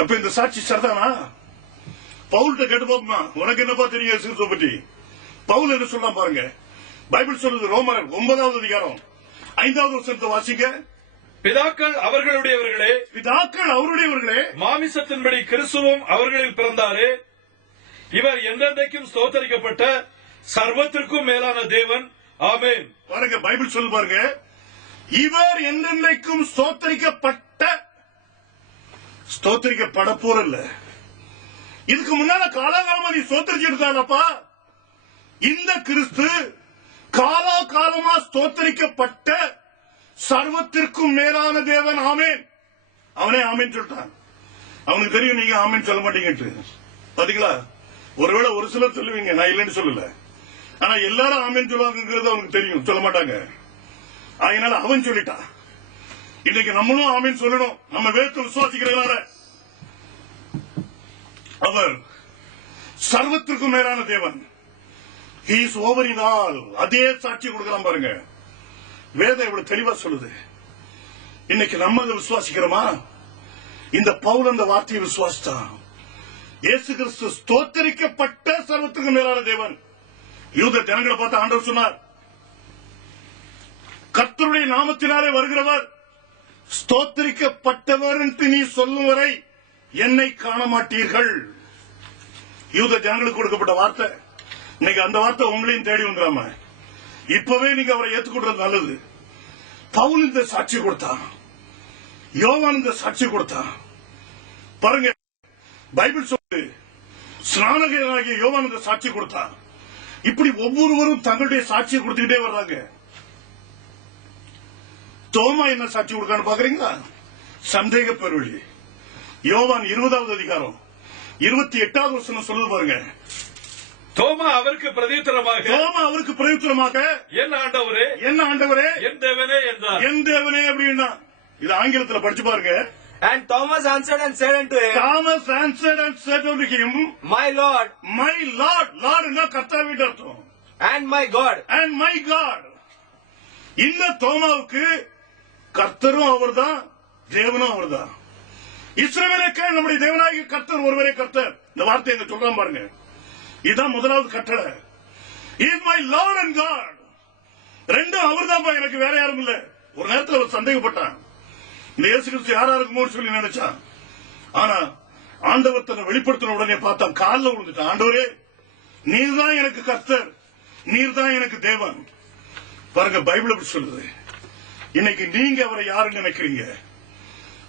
அப்ப இந்த சாட்சி சரிதானா? பவுல்கிட்ட கேட்டு போமா, உனக்கு என்னப்பா தெரியும் இயேசு கிறிஸ்துவை பற்றி? பவுல் என்ன சொல்லலாம் பாருங்க. பைபிள் சொல்லுது, ரோமர் 9வது அதிகாரம் 5வது வசனத்தை வாசிங்க. பிதாக்கள் அவர்களுடையவர்களே, பிதாக்கள் அவருடையவர்களே, மாமிசத்தின்படி கிறிஸ்துவும் அவர்களில் பிறந்தாரே. இவர் என்றென்றைக்கும் ஸ்தோத்தரிக்கப்பட்ட சர்வத்திற்கும் மேலான தேவன். ஆமென். பாருங்க, பைபிள் சொல்லு பாருங்க, இவர் என்றென்றைக்கும் ஸ்தோத்தரிக்கப்பட போறல்ல. இதுக்கு முன்னால காலாகாலமா நீ ஸ்தோத்தரிச்சிருந்தாப்பா. இந்த கிறிஸ்து காலாகாலமா ஸ்தோத்தரிக்கப்பட்ட சர்வத்திற்கும் மேலான தேவன். ஆமேன். அவனே ஆமேன் சொல்லிட்டான். அவனுக்கு தெரியும் நீங்க ஆமேன் சொல்ல மாட்டீங்க. பாத்தீங்களா? ஒருவேளை ஒரு சிலர் சொல்லுவீங்க, நான் இல்லைன்னு சொல்லல. ஆனா எல்லாரும் ஆமேன் சொல்லுவாங்கிறது அவனுக்கு தெரியும், சொல்ல மாட்டாங்க. அதனால அவன் சொல்லிட்டான். இன்னைக்கு நம்மளும் ஆமேன் சொல்லணும். நம்ம வேதத்தை விசுவாசிக்கிறதுனால அவர் சர்வத்திற்கும் மேலான தேவன். He is over in all. அதே சாட்சி கொடுக்கலாம் பாருங்க. வேதம் இவ்வளவு தெளிவா சொல்லுது. இன்னைக்கு நம்ம அதை விசுவாசிக்கிறோமா? இந்த பவுல் அந்த வார்த்தையை விசுவாசித்தான். இயேசு கிறிஸ்து ஸ்தோத்தரிக்கப்பட்ட சர்வத்துக்கு மேலான தேவன். யூத ஜனங்களை பார்த்து ஆண்டவர் சொன்னார், கர்த்தருடைய நாமத்தினாலே வருகிறவர் ஸ்தோத்தரிக்கப்பட்டவர் என்று நீ சொல்லும் வரை என்னை காண மாட்டீர்கள். யூத ஜனங்களுக்கு கொடுக்கப்பட்ட வார்த்தை. இன்னைக்கு அந்த வார்த்தை உங்களையும் தேடி வந்துடாம இப்பவே நீங்க அவரை ஏற்றுக்கொள்றது நல்லது. பவுல் இந்த சாட்சி கொடுத்தான், யோவான் இந்த சாட்சி கொடுத்தான். பாருங்க, பைபிள் சொல்லு, ஸ்நானகனாகிய யோவான் இந்த சாட்சி கொடுத்தான். இப்படி ஒவ்வொருவரும் தங்களுடைய சாட்சியை கொடுத்துக்கிட்டே வர்றாங்க. தோமா என்ன சாட்சி கொடுக்கான்னு பாக்குறீங்களா? சந்தேக பெருவழி. யோவான் 20வது அதிகாரம் 28வது வசனம் சொல்லுது பாருங்க. தோமா அவருக்கு பிரதியுத்தரமாக என் ஆண்டவரே, என் ஆண்டவரே, என் தேவனே என்றார். என் தேவனே அப்படின்னா இது ஆங்கிலத்தில் படிச்சு பாருங்க. And Thomas answered and said unto him, My Lord, my Lord. Lord என்ன கர்த்தாவின் அர்த்தம். and my God. And my God. இந்த தோமாவுக்கு கர்த்தரும் அவர்தான், தேவனும் அவர்தான். இஸ்ரவேலுக்கு நம்முடைய தேவனாகிய கர்த்தர் ஒருவரே கர்த்தர். இந்த வார்த்தை எங்க சொல்றான் பாருங்க. இதுதான் முதலாவது கட்டளை. He is my Lord and God. ரெண்டும் அவர்தான், எனக்கு வேற யாரும் இல்ல. ஒரு நேரத்தில் அவர் சந்தேகப்பட்டான், இந்த இயேசு கிறிஸ்து யாரா இருக்குமோ சொல்லி நினைச்சான். ஆனா ஆண்டவர் தன்னை வெளிப்படுத்தின உடனே பார்த்தான், காலில் விழுந்துட்டான். ஆண்டவரே, நீர் தான் எனக்கு கர்த்தர், நீர் தான் எனக்கு தேவன். பாருங்க, பைபிள் அப்படி சொல்லுது. இன்னைக்கு நீங்க அவரை யாருன்னு நினைக்கிறீங்க?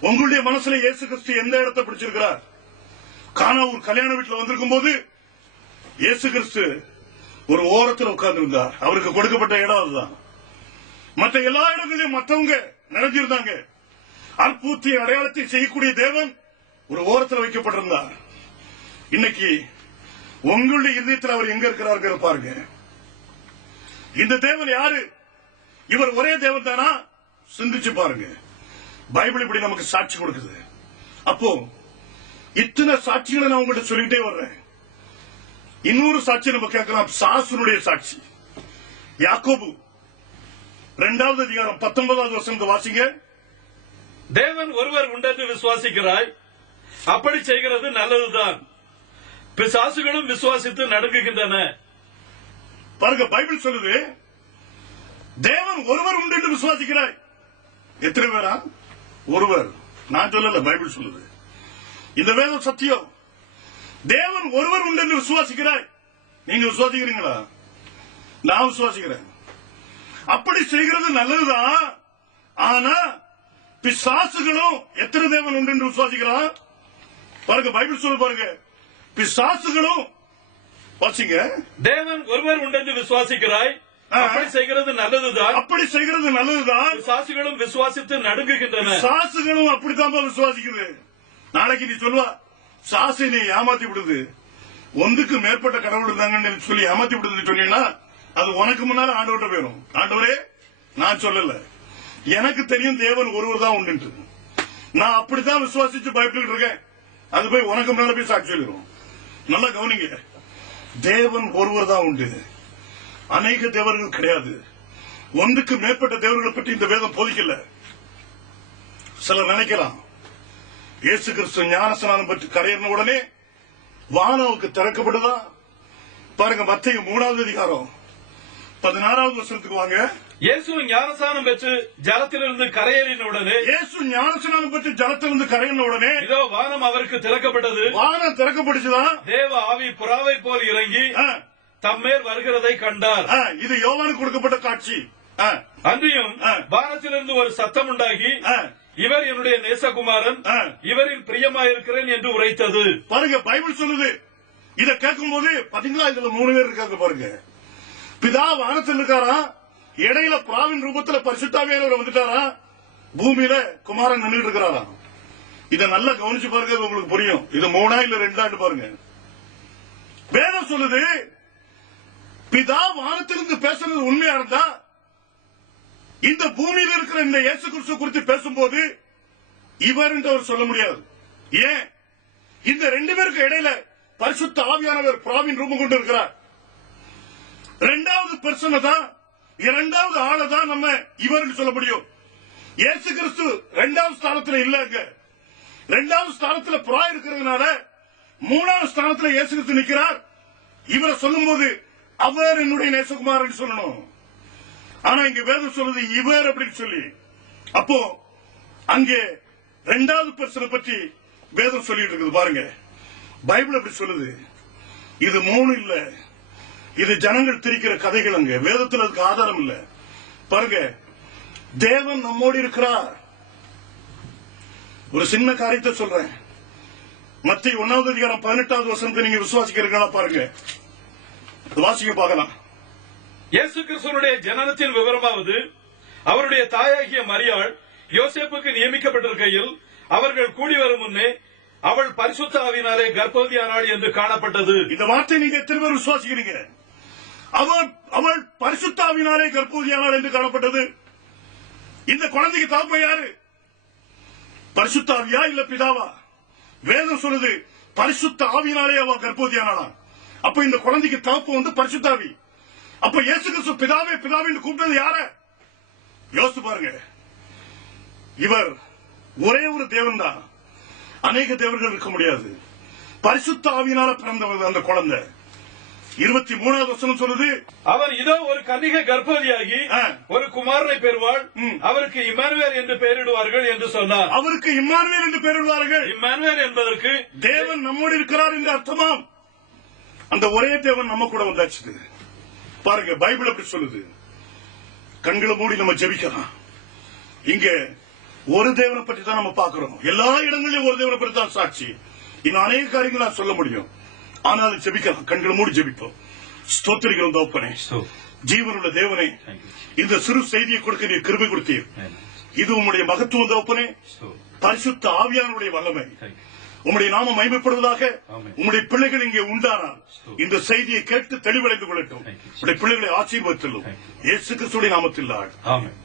உங்களுடைய மனசுல இயேசு கிறிஸ்து எந்த இடத்தை பிடிச்சிருக்கிறார்? கானாவூர் கல்யாண வீட்டில் வந்திருக்கும் போது இயேசு கிறிஸ்து ஒரு ஓரத்தில் உட்கார்ந்து இருந்தார். அவருக்கு கொடுக்கப்பட்ட இடம் அதுதான். மற்ற எல்லா இடங்களிலும் மற்றவங்க நிறைஞ்சிருந்தாங்க. அற்புதத்தை அடையாளத்தை செய்யக்கூடிய தேவன் ஒரு ஓரத்தில் வைக்கப்பட்டிருந்தார். இன்னைக்கு உங்களுடைய இதயத்தில் அவர் எங்க இருக்கிறார் பாருங்க. இந்த தேவன் யாரு? இவர் ஒரே தேவன் தானா? சிந்திச்சு பாருங்க. பைபிள் இப்படி நமக்கு சாட்சி கொடுக்குது. அப்போ இத்தனை சாட்சிகளை நான் உங்கள்கிட்ட சொல்லிட்டே வர்றேன். இன்னொரு சாட்சி நம்ம கேட்கலாம். சாசுனுடைய சாட்சி. யாக்கோபு 2வது அதிகாரம் 19வது வசனத்தை வாசிங்க. தேவன் ஒருவர் உண்டென்று விசுவாசிக்கிறாய், அப்படி செய்கிறது நல்லதுதான். பிசாசுகளும் விசுவாசித்து நடுங்குகின்றன. பாருங்க, பைபிள் சொல்லுது தேவன் ஒருவர் உண்டு என்று விசுவாசிக்கிறாய். எத்தனை பேரா? ஒருவர். நான் சொல்லல, பைபிள் சொல்லுது. இந்த வேதம் சத்தியம். தேவன் ஒருவர் உண்டு என்று விசுவாசிக்கிறாய். நீங்க விசுவாசிக்கிறீங்களா? நான் விசுவாசிக்கிறேன். அப்படி செய்கிறது நல்லதுதான். ஆனா பிசாசுகளும் எத்தனை தேவன் உண்டு என்று விசுவாசிக்கிறான்? பாருங்க, பைபிள் சொல்லு பாருங்க. பிசாசுகளும் வாசிங்க. தேவன் ஒருவர் உண்டென்று விசுவாசிக்கிறாய், அப்படி செய்கிறது நல்லதுதான். அப்படி செய்கிறது நல்லதுதான். பிசாசுகளும் விசுவாசித்து நடுங்குகின்றன. பிசாசுகளும் அப்படித்தான் விசுவாசிக்குது. நாளைக்கு நீ சொல்லுவா, சாசை நீ ஏமாத்தி விடுது, ஒன்றுக்கு மேற்பட்ட கடவுள் இருந்தாங்கன்னு சொல்லி ஏமாத்தி விடுதுன்னு சொன்னீங்கன்னா அது உனக்கு முன்னால ஆண்டவர்கிட்ட போயிடும். ஆண்டவரே, நான் சொல்லல, எனக்கு தெரியும் தேவன் ஒருவர் தான் உண்டு. நான் அப்படித்தான் விசுவாசிச்சு பயப்பட்டு இருக்கேன். அது போய் உனக்கு முன்னால போய் சாட்சி சொல்லிடும். நல்லா கவனிங்க. தேவன் ஒருவர் தான் உண்டு. அநேக தேவர்கள் கிடையாது. ஒன்றுக்கு மேற்பட்ட தேவர்களை பற்றி இந்த வேதம் போதிக்கல. சிலர் நினைக்கலாம் இயேசு கிறிஸ்து ஞானஸ்நானம் பெற்று கரையேறின உடனே வானவுக்கு திறக்கப்படுதா பாருங்க. மத்தேயு 3வது அதிகாரம் 16வது வசனத்துக்கு வாங்க. இயேசு ஞானஸ்நானம் பெற்று ஜலத்திலிருந்து கரையேறின உடனே இயேசு ஞானஸ்நானம் பெற்று ஜலத்திலிருந்து கரையின உடனே இதோ வானம் அவருக்கு திறக்கப்பட்டது. வானம் திறக்கப்படுச்சுதான். தேவ ஆவி புறாவை போல் இறங்கி தம்மேல் வருகிறதை கண்டார். இது யோவானுக்கு கொடுக்கப்பட்ட காட்சி. அன்றியும் வானத்திலிருந்து ஒரு சத்தம் உண்டாகி இவர் என்னுடைய நேசகுமாரன், இவரில் பிரியமாயிருக்கிறேன் என்று உரைத்தது. பாருங்க, பைபிள் சொல்லுது. இத கேட்கும் போது பாத்தீங்களா, இதுல 3 பேர் இருக்காங்க பாருங்க. பிதா வானத்தில் இருக்காரா, இடையில புறாவின் ரூபத்துல பரிசுத்தாவியானவர் வந்துட்டாரா, பூமியில குமாரன் நின்றுட்டு இருக்கிறாரா. இத நல்லா கவனிச்சு பாருங்க, உங்களுக்கு புரியும். இது 3 இல்ல 2 பாருங்க. வேதம் சொல்லுது, பிதா வானத்திலிருந்து பேசுறது உண்மையா இருந்தா இந்த பூமியில இருக்கிற இந்த இயேசு கிறிஸ்து குறித்து பேசும்போது இவர் என்று அவர் சொல்ல முடியாது. ஏன்? இந்த 2 பேருக்கு இடையில பரிசுத்த ஆவியானவர் புறாவின் ரூபம் கொண்டு இருக்கிறார். 2வது பெர்சனை தான், 2வது ஆளை தான் நம்ம இவருக்கு சொல்ல முடியும். இயேசு கிறிஸ்து 2வது ஸ்தானத்துல இல்லங்க. 2வது ஸ்தானத்துல புறா இருக்கிறதுனால 3வது ஸ்தானத்துல இயேசு கிறிஸ்து நிற்கிறார். இவரை சொல்லும் போது அவர் என்னுடைய நேசகுமாரன் சொல்லணும். ஆனா இங்க வேதம் சொல்லுது இவர் அப்படின்னு சொல்லி. அப்போ அங்கே 2வது பெர்சனை பற்றி வேதம் சொல்லிட்டு இருக்குது பாருங்க. பைபிள் அப்படி சொல்லுது. இது 3 இல்ல, இது ஜனங்கள் திரிக்கிற கதைகள். அங்க வேதத்தில் அதுக்கு ஆதாரம் இல்ல. பாருங்க, தேவன் நம்மோடு இருக்கிறார். ஒரு சின்ன காரியத்தை சொல்றேன். மத்தேயு 1வது அதிகாரம் 18வது வசனத்தை நீங்க விசுவாசிக்கிறீங்களா பாருங்க, வாசிக்க பார்க்கலாம். இயேசு கிறிஸ்துவினுடைய ஜனனத்தின் விவரமாவது, அவருடைய தாயாகிய மரியாள் யோசேப்புக்கு நியமிக்கப்பட்டிருக்கையில் அவர்கள் கூடி வரும் முன்னே அவள் பரிசுத்த ஆவியினாலே கர்ப்பவதியானாள் என்று காணப்பட்டது. இந்த வார்த்தை நீங்க எத்தனை பேர் விசுவாசிக்கிறீங்க? அவள் பரிசுத்த ஆவியினாலே கர்ப்பவதியானாள் என்று காணப்பட்டது. இந்த குழந்தைக்கு தகப்பன் யாரு? பரிசுத்த ஆவியா இல்ல பிதாவா? வேதம் சொல்லுது பரிசுத்த ஆவியினாலே அவள் கர்ப்பவதியானாளா. அப்ப இந்த குழந்தைக்கு தகப்பன் வந்து பரிசுத்த ஆவி. அப்ப இயேசு கிறிஸ்து பிதாவே பிதாவின்னு கூப்பிட்டது யார? யோசித்து பாருங்க. இவர் ஒரே ஒரு தேவன் தான், அநேக தேவர்கள் இருக்க முடியாது. பரிசுத்த ஆவியினால பிறந்தவர் அந்த குழந்தை. 23வது வசனம் சொல்லுது, அவர் இதோ ஒரு கன்னிகை கர்ப்பவதியாகி ஒரு குமாரனை பெறுவாள், அவருக்கு இம்மானுவேல் என்று பெயரிடுவார்கள் என்று சொன்னார். அவருக்கு இம்மானுவேல் என்று பெயரிடுவார்கள். இம்மானுவேல் என்பதற்கு தேவன் நம்மோடு இருக்கிறார் என்று அர்த்தமாம். அந்த ஒரே தேவன் நம்ம கூட வந்தாச்சு. பாருங்க, பைபிள் அப்படி சொல்லுது. கண்களை மூடி நம்ம ஜெபிக்கலாம். இங்க ஒரு தேவனை பற்றி தான் நம்ம பார்க்கிறோம். எல்லா இடங்களிலும் ஒரு தேவனை பற்றி தான் சாட்சி. இன்னும் அநேக காரியங்கள் நான் சொல்ல முடியும். ஆனாலும் ஜெபிக்கலாம். கண்களை மூடி ஜெபிப்போம். ஸ்தோத்திரிக்கிறோம் தகப்பனே, ஜீவனுள்ள தேவனே, இந்த சிறு செய்தியை கொடுக்க நீர் கிருபை கொடுத்தீர். இது உம்முடைய மகத்துவம் தகப்பனே, பரிசுத்த ஆவியானுடைய வல்லமை. உம்முடைய நாமம் மகிமைப்படுவதாக. உம்முடைய பிள்ளைகள் இங்கே உண்டானால் இந்த செய்தியை கேட்டு தெளிவடைந்து கொள்ளட்டும். உடைய பிள்ளைகளை ஆசீர்வதித்துள்ளோம். இயேசு கிறிஸ்துவின் நாமத்தில். ஆமென்.